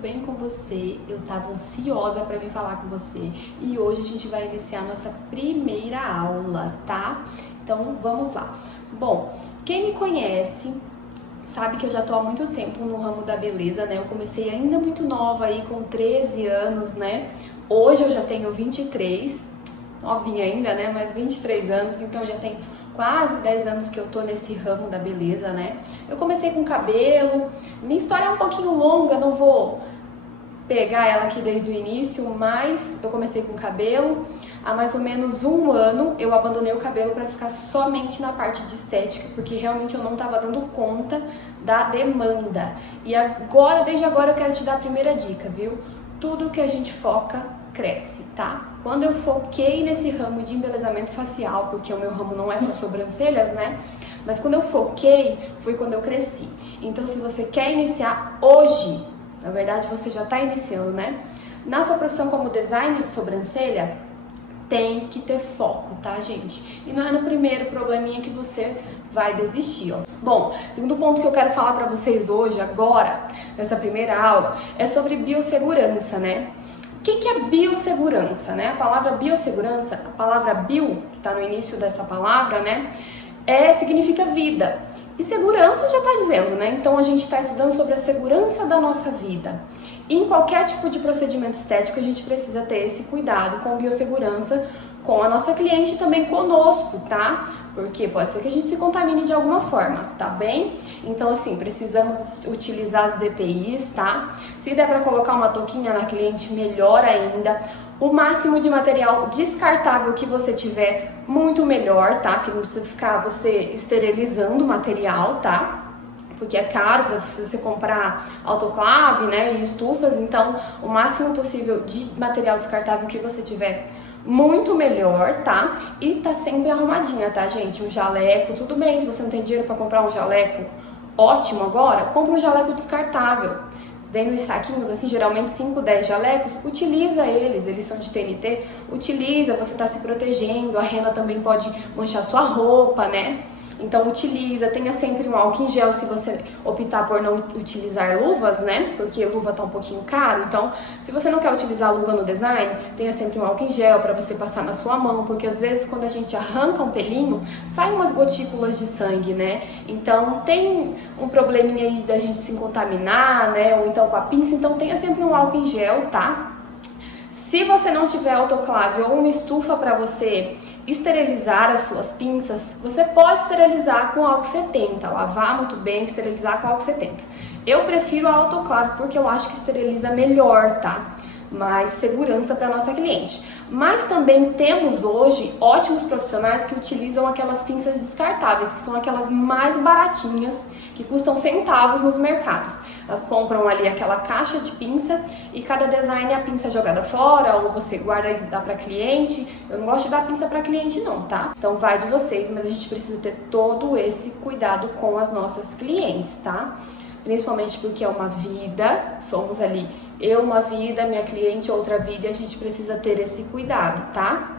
bem com você? Eu tava ansiosa para vir falar com você e hoje a gente vai iniciar nossa primeira aula, tá? Então vamos lá. Bom, quem me conhece sabe que eu já tô há muito tempo no ramo da beleza, né? Eu comecei ainda muito nova aí, com 13 anos, né? Hoje eu já tenho 23, novinha ainda, né? Mas 23 anos, então já tem quase 10 anos que eu tô nesse ramo da beleza, né? Eu comecei com cabelo, minha história é um pouquinho longa, não vou pegar ela aqui desde o início, mas eu comecei com cabelo. Há mais ou menos um ano eu abandonei o cabelo para ficar somente na parte de estética, porque realmente eu não estava dando conta da demanda. E agora, desde agora, eu quero te dar a primeira dica, viu? Tudo que a gente foca cresce, tá? Quando eu foquei nesse ramo de embelezamento facial, porque o meu ramo não é só sobrancelhas, né? Mas quando eu foquei, foi quando eu cresci. Então, se você quer iniciar hoje, na verdade você já está iniciando, né? Na sua profissão como designer de sobrancelha, tem que ter foco, tá, gente? E não é no primeiro probleminha que você vai desistir, ó. Bom, segundo ponto que eu quero falar pra vocês hoje, agora, nessa primeira aula, é sobre biossegurança, né? O que é biossegurança, né? A palavra biossegurança, a palavra bio, que tá no início dessa palavra, né? Significa vida. E segurança já está dizendo, né? Então a gente está estudando sobre a segurança da nossa vida. E em qualquer tipo de procedimento estético a gente precisa ter esse cuidado com biossegurança, com a nossa cliente e também conosco, tá? Porque pode ser que a gente se contamine de alguma forma, tá bem? Então assim, precisamos utilizar os EPIs, tá? Se der para colocar uma touquinha na cliente, melhor ainda. O máximo de material descartável que você tiver, muito melhor, tá? Porque não precisa ficar você esterilizando o material, tá? Porque é caro para você comprar autoclave, né, e estufas, então o máximo possível de material descartável que você tiver, muito melhor, tá? E tá sempre arrumadinha, tá, gente? Um jaleco, tudo bem, se você não tem dinheiro para comprar um jaleco ótimo agora, compra um jaleco descartável. Vem nos saquinhos, assim, geralmente 5, 10 jalecos, utiliza eles são de TNT, utiliza, você tá se protegendo, a rena também pode manchar sua roupa, né? Então utiliza, tenha sempre um álcool em gel se você optar por não utilizar luvas, né? Porque luva tá um pouquinho caro, então se você não quer utilizar luva no design, tenha sempre um álcool em gel para você passar na sua mão, porque às vezes quando a gente arranca um pelinho, saem umas gotículas de sangue, né? Então tem um probleminha aí da gente se contaminar, né? Ou então com a pinça, então tenha sempre um álcool em gel, tá? Se você não tiver autoclave ou uma estufa para você esterilizar as suas pinças, você pode esterilizar com álcool 70, lavar muito bem, esterilizar com álcool 70. Eu prefiro a autoclave porque eu acho que esteriliza melhor, tá? Mais segurança para nossa cliente. Mas também temos hoje ótimos profissionais que utilizam aquelas pinças descartáveis, que são aquelas mais baratinhas, que custam centavos nos mercados. Elas compram ali aquela caixa de pinça e cada design é a pinça jogada fora, ou você guarda e dá para cliente. Eu não gosto de dar pinça para cliente não, tá? Então vai de vocês, mas a gente precisa ter todo esse cuidado com as nossas clientes, tá? Principalmente porque é uma vida, somos ali eu uma vida, minha cliente outra vida, e a gente precisa ter esse cuidado, tá?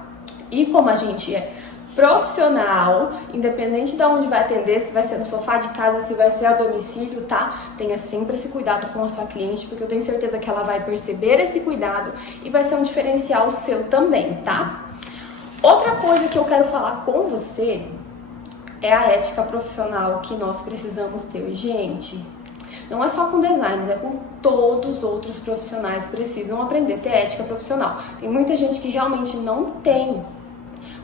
E como a gente é profissional, independente de onde vai atender, se vai ser no sofá de casa, se vai ser a domicílio, tá? Tenha sempre esse cuidado com a sua cliente, porque eu tenho certeza que ela vai perceber esse cuidado e vai ser um diferencial seu também, tá? Outra coisa que eu quero falar com você é a ética profissional que nós precisamos ter, gente. Não é só com designers, é com todos os outros profissionais que precisam aprender a ter ética profissional. Tem muita gente que realmente não tem.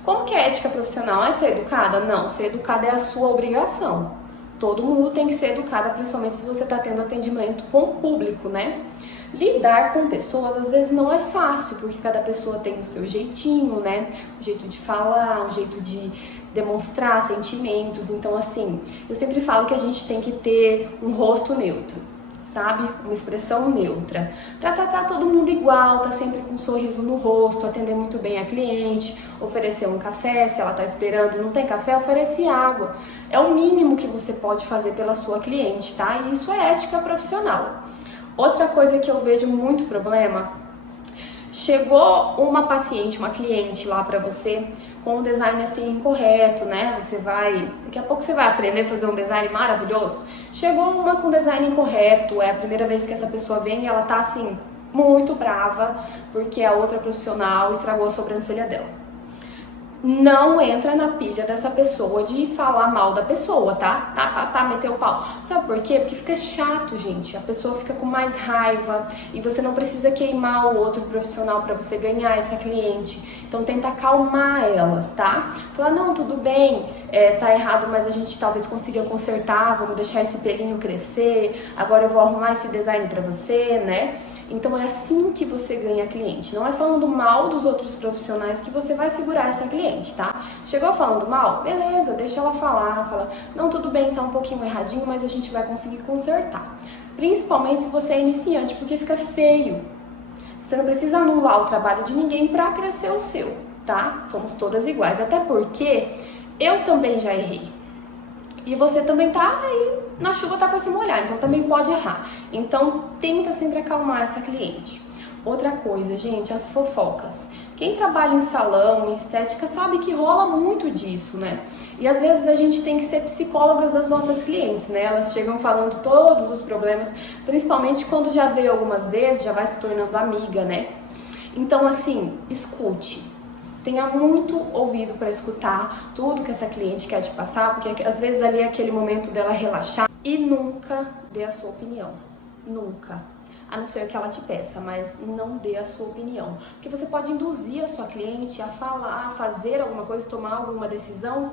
Como que é ética profissional? É ser educada? Não, ser educada é a sua obrigação. Todo mundo tem que ser educada, principalmente se você está tendo atendimento com o público, né? Lidar com pessoas às vezes não é fácil, porque cada pessoa tem o seu jeitinho, né? Um jeito de falar, um jeito de demonstrar sentimentos. Então, assim, eu sempre falo que a gente tem que ter um rosto neutro, sabe? Uma expressão neutra. Pra tratar todo mundo igual, tá sempre com um sorriso no rosto, atender muito bem a cliente, oferecer um café, se ela tá esperando, não tem café, oferece água. É o mínimo que você pode fazer pela sua cliente, tá? E isso é ética profissional. Outra coisa que eu vejo muito problema Chegou uma paciente, uma cliente lá pra você com um design assim incorreto, né? Daqui a pouco você vai aprender a fazer um design maravilhoso. Chegou uma com design incorreto, é a primeira vez que essa pessoa vem e ela tá assim muito brava porque a outra profissional estragou a sobrancelha dela. Não entra na pilha dessa pessoa de falar mal da pessoa, tá? Meteu o pau. Sabe por quê? Porque fica chato, gente. A pessoa fica com mais raiva e você não precisa queimar o outro profissional para você ganhar essa cliente. Então tenta acalmar elas, tá? Falar, não, tudo bem, tá errado, mas a gente talvez consiga consertar, vamos deixar esse pelinho crescer, agora eu vou arrumar esse design pra você, né? Então é assim que você ganha cliente. Não é falando mal dos outros profissionais que você vai segurar essa cliente, tá? Chegou falando mal? Beleza, deixa ela falar. Fala, não, tudo bem, tá um pouquinho erradinho, mas a gente vai conseguir consertar. Principalmente se você é iniciante, porque fica feio. Você não precisa anular o trabalho de ninguém pra crescer o seu, tá? Somos todas iguais, até porque eu também já errei. E você também tá aí, na chuva tá pra se molhar, então também pode errar. Então tenta sempre acalmar essa cliente. Outra coisa, gente, as fofocas. Quem trabalha em salão, em estética, sabe que rola muito disso, né? E às vezes a gente tem que ser psicólogas das nossas clientes, né? Elas chegam falando todos os problemas, principalmente quando já veio algumas vezes, já vai se tornando amiga, né? Então, assim, escute. Tenha muito ouvido para escutar tudo que essa cliente quer te passar, porque às vezes ali é aquele momento dela relaxar. E nunca dê a sua opinião. Nunca. A não ser que ela te peça, mas não dê a sua opinião. Porque você pode induzir a sua cliente a falar, a fazer alguma coisa, tomar alguma decisão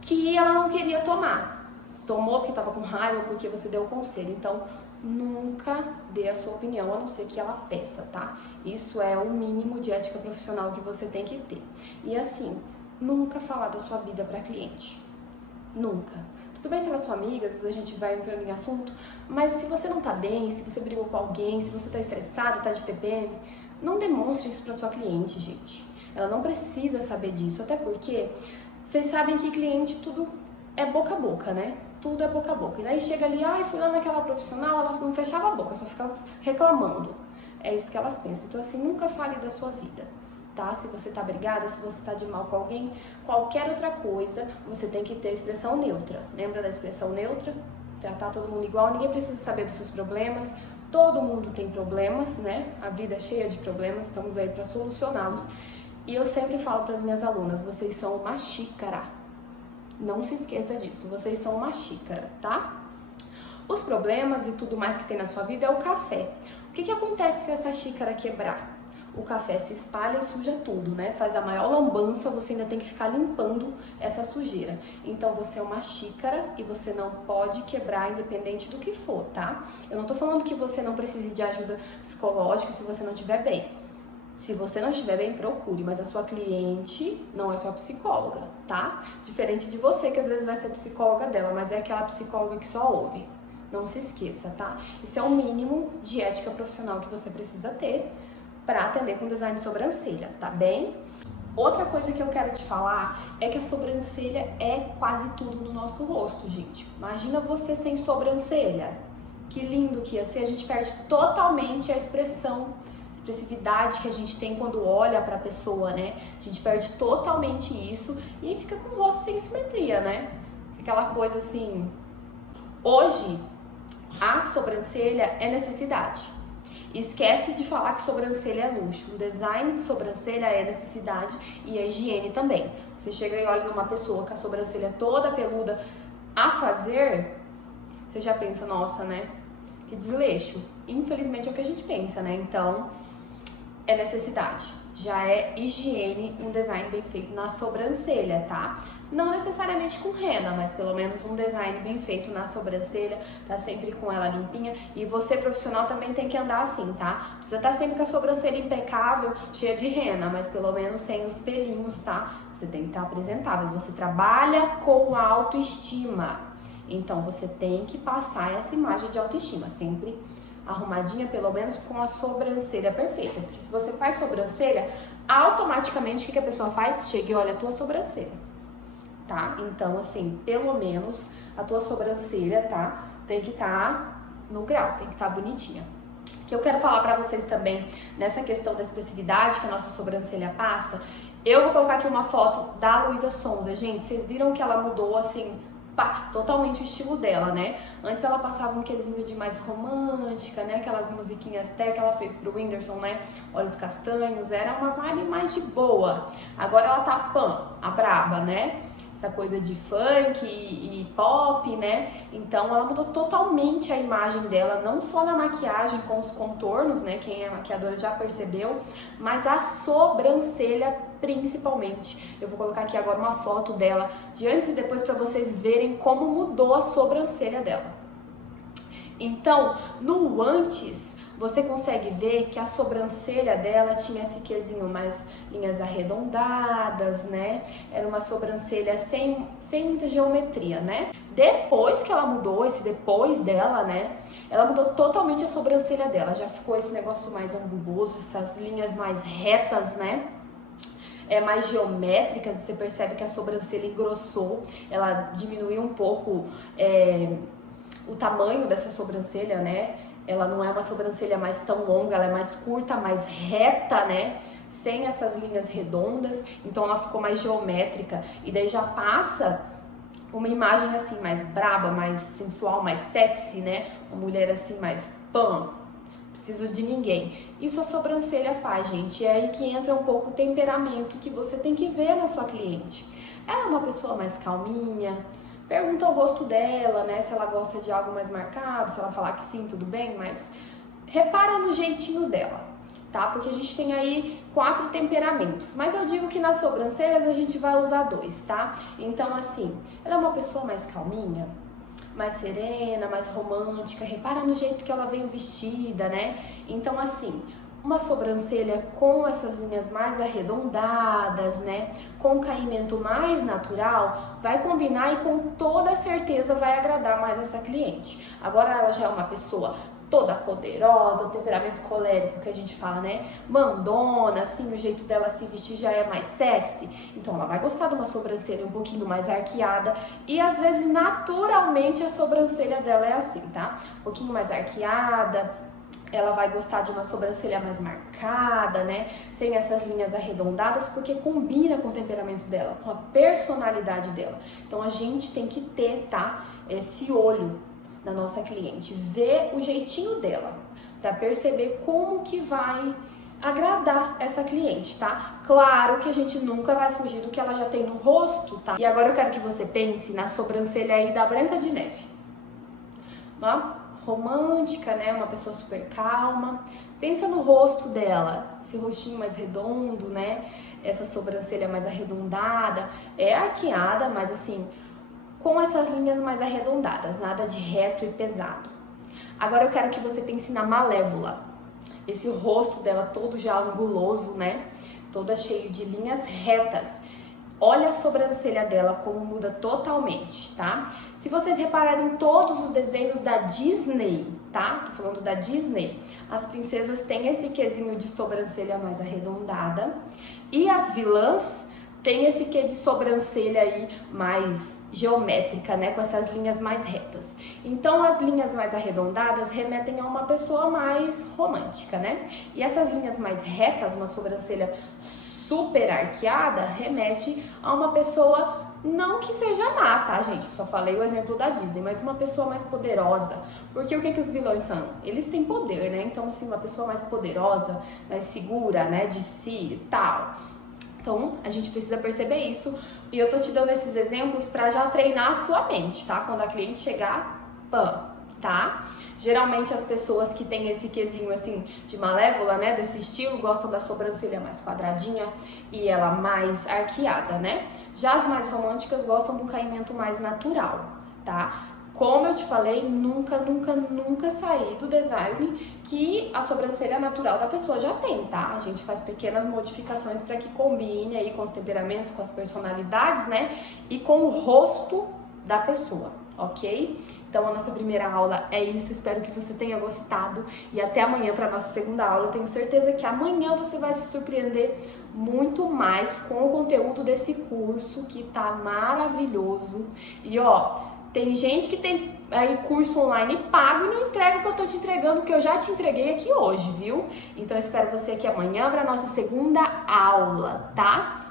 que ela não queria tomar. Tomou porque estava com raiva, porque você deu o conselho. Então, nunca dê a sua opinião, a não ser que ela peça, tá? Isso é o mínimo de ética profissional que você tem que ter. E assim, nunca falar da sua vida para cliente. Nunca. Tudo bem se ela é sua amiga, às vezes a gente vai entrando em assunto, mas se você não tá bem, se você brigou com alguém, se você tá estressado, tá de TPM, não demonstre isso pra sua cliente, gente. Ela não precisa saber disso, até porque vocês sabem que cliente tudo é boca a boca, né? Tudo é boca a boca. E daí chega ali, ai, fui lá naquela profissional, ela não fechava a boca, só ficava reclamando. É isso que elas pensam. Então assim, nunca fale da sua vida. Tá? Se você tá brigada, se você tá de mal com alguém, qualquer outra coisa, você tem que ter expressão neutra. Lembra da expressão neutra? Tratar todo mundo igual, ninguém precisa saber dos seus problemas, todo mundo tem problemas, né? A vida é cheia de problemas, estamos aí para solucioná-los. E eu sempre falo para as minhas alunas, vocês são uma xícara. Não se esqueça disso, vocês são uma xícara, tá? Os problemas e tudo mais que tem na sua vida é o café. O que acontece se essa xícara quebrar? O café se espalha e suja tudo, né? Faz a maior lambança, você ainda tem que ficar limpando essa sujeira. Então você é uma xícara e você não pode quebrar independente do que for, tá? Eu não tô falando que você não precise de ajuda psicológica se você não estiver bem. Se você não estiver bem, procure, mas a sua cliente não é sua psicóloga, tá? Diferente de você, que às vezes vai ser psicóloga dela, mas é aquela psicóloga que só ouve. Não se esqueça, tá? Isso é o mínimo de ética profissional que você precisa ter para atender com design de sobrancelha, tá bem? Outra coisa que eu quero te falar é que a sobrancelha é quase tudo no nosso rosto, gente. Imagina você sem sobrancelha. Que lindo que ia ser, a gente perde totalmente a expressividade que a gente tem quando olha pra pessoa, né? A gente perde totalmente isso e fica com o rosto sem simetria, né? Aquela coisa assim... Hoje, a sobrancelha é necessidade. Esquece de falar que sobrancelha é luxo. O design de sobrancelha é necessidade e a higiene também. Você chega e olha numa pessoa com a sobrancelha toda peluda a fazer, você já pensa, nossa, né? Que desleixo. Infelizmente é o que a gente pensa, né? Então, é necessidade. Já é higiene, um design bem feito na sobrancelha, tá? Não necessariamente com rena, mas pelo menos um design bem feito na sobrancelha, tá sempre com ela limpinha. E você, profissional, também tem que andar assim, tá? Precisa estar sempre com a sobrancelha impecável, cheia de rena, mas pelo menos sem os pelinhos, tá? Você tem que estar apresentável. Você trabalha com a autoestima, então você tem que passar essa imagem de autoestima, sempre arrumadinha, pelo menos com a sobrancelha perfeita. Porque se você faz sobrancelha, automaticamente o que a pessoa faz? Chega e olha a tua sobrancelha, tá? Então, assim, pelo menos a tua sobrancelha, tá? Tem que estar no grau, tem que estar bonitinha. que eu quero falar pra vocês também nessa questão da expressividade que a nossa sobrancelha passa. Eu vou colocar aqui uma foto da Luísa Sonza. Gente, vocês viram que ela mudou assim, pá, totalmente o estilo dela, né? Antes ela passava um quesinho de mais romântica, né? Aquelas musiquinhas até que ela fez pro Whindersson, né? Olhos castanhos, era uma vibe mais de boa. Agora ela tá a braba, né? Essa coisa de funk e pop, né? Então ela mudou totalmente a imagem dela, não só na maquiagem com os contornos, né? Quem é maquiadora já percebeu, mas a sobrancelha principalmente. Eu vou colocar aqui agora uma foto dela de antes e depois para vocês verem como mudou a sobrancelha dela. Então, no antes, você consegue ver que a sobrancelha dela tinha esse quezinho mais linhas arredondadas, né? Era uma sobrancelha sem muita geometria, né? Depois que ela mudou, esse depois dela, né? Ela mudou totalmente a sobrancelha dela. Já ficou esse negócio mais anguloso, essas linhas mais retas, né? Mais geométricas, você percebe que a sobrancelha engrossou, ela diminuiu um pouco o tamanho dessa sobrancelha, né? Ela não é uma sobrancelha mais tão longa, ela é mais curta, mais reta, né? Sem essas linhas redondas, então ela ficou mais geométrica e daí já passa uma imagem assim mais braba, mais sensual, mais sexy, né? Uma mulher assim mais preciso de ninguém. Isso a sobrancelha faz, gente. É aí que entra um pouco o temperamento que você tem que ver na sua cliente. Ela é uma pessoa mais calminha, pergunta o gosto dela, né? Se ela gosta de algo mais marcado, se ela falar que sim, tudo bem, mas repara no jeitinho dela, tá? Porque a gente tem aí 4 temperamentos, mas eu digo que nas sobrancelhas a gente vai usar 2, tá? Então, assim, ela é uma pessoa mais calminha, mais serena, mais romântica, repara no jeito que ela veio vestida, né? Então, assim, uma sobrancelha com essas linhas mais arredondadas, né? Com caimento mais natural, vai combinar e com toda certeza vai agradar mais essa cliente. Agora ela já é uma pessoa toda poderosa, o temperamento colérico que a gente fala, né? Mandona, assim, o jeito dela se vestir já é mais sexy. Então ela vai gostar de uma sobrancelha um pouquinho mais arqueada e às vezes naturalmente a sobrancelha dela é assim, tá? Um pouquinho mais arqueada. Ela vai gostar de uma sobrancelha mais marcada, né? Sem essas linhas arredondadas, porque combina com o temperamento dela, com a personalidade dela. Então a gente tem que ter, tá? Esse olho da nossa cliente, ver o jeitinho dela, para perceber como que vai agradar essa cliente, tá? Claro que a gente nunca vai fugir do que ela já tem no rosto, tá? E agora eu quero que você pense na sobrancelha aí da Branca de Neve. Uma romântica, né? Uma pessoa super calma. Pensa no rosto dela, esse rostinho mais redondo, né? Essa sobrancelha mais arredondada, arqueada, mas assim, com essas linhas mais arredondadas, nada de reto e pesado. Agora eu quero que você pense na Malévola. Esse rosto dela todo já anguloso, né? Toda cheio de linhas retas. Olha a sobrancelha dela como muda totalmente, tá? Se vocês repararem todos os desenhos da Disney, tá? Tô falando da Disney, as princesas têm esse quesinho de sobrancelha mais arredondada e as vilãs têm esse quê de sobrancelha aí mais geométrica, né, com essas linhas mais retas. Então as linhas mais arredondadas remetem a uma pessoa mais romântica, né? E essas linhas mais retas, uma sobrancelha super arqueada, remete a uma pessoa não que seja má, tá, gente? Só falei o exemplo da Disney, mas uma pessoa mais poderosa. Porque o que os vilões são? Eles têm poder, né? Então, assim, uma pessoa mais poderosa, mais segura, né, de si e tal. Então, a gente precisa perceber isso. E eu tô te dando esses exemplos pra já treinar a sua mente, tá? Quando a cliente chegar, tá? Geralmente as pessoas que têm esse quesinho assim de Malévola, né, desse estilo, gostam da sobrancelha mais quadradinha e ela mais arqueada, né? Já as mais românticas gostam de um caimento mais natural, tá? Como eu te falei, nunca saí do design que a sobrancelha natural da pessoa já tem, tá? A gente faz pequenas modificações para que combine aí com os temperamentos, com as personalidades, né? E com o rosto da pessoa, ok? Então a nossa primeira aula é isso, espero que você tenha gostado e até amanhã para nossa segunda aula. Eu tenho certeza que amanhã você vai se surpreender muito mais com o conteúdo desse curso que tá maravilhoso. E ó, Tem gente que tem aí curso online pago e não entrega o que eu tô te entregando, que eu já te entreguei aqui hoje, viu? Então eu espero você aqui amanhã para nossa segunda aula, tá?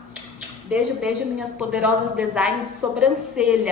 Beijo, beijo, minhas poderosas designs de sobrancelha.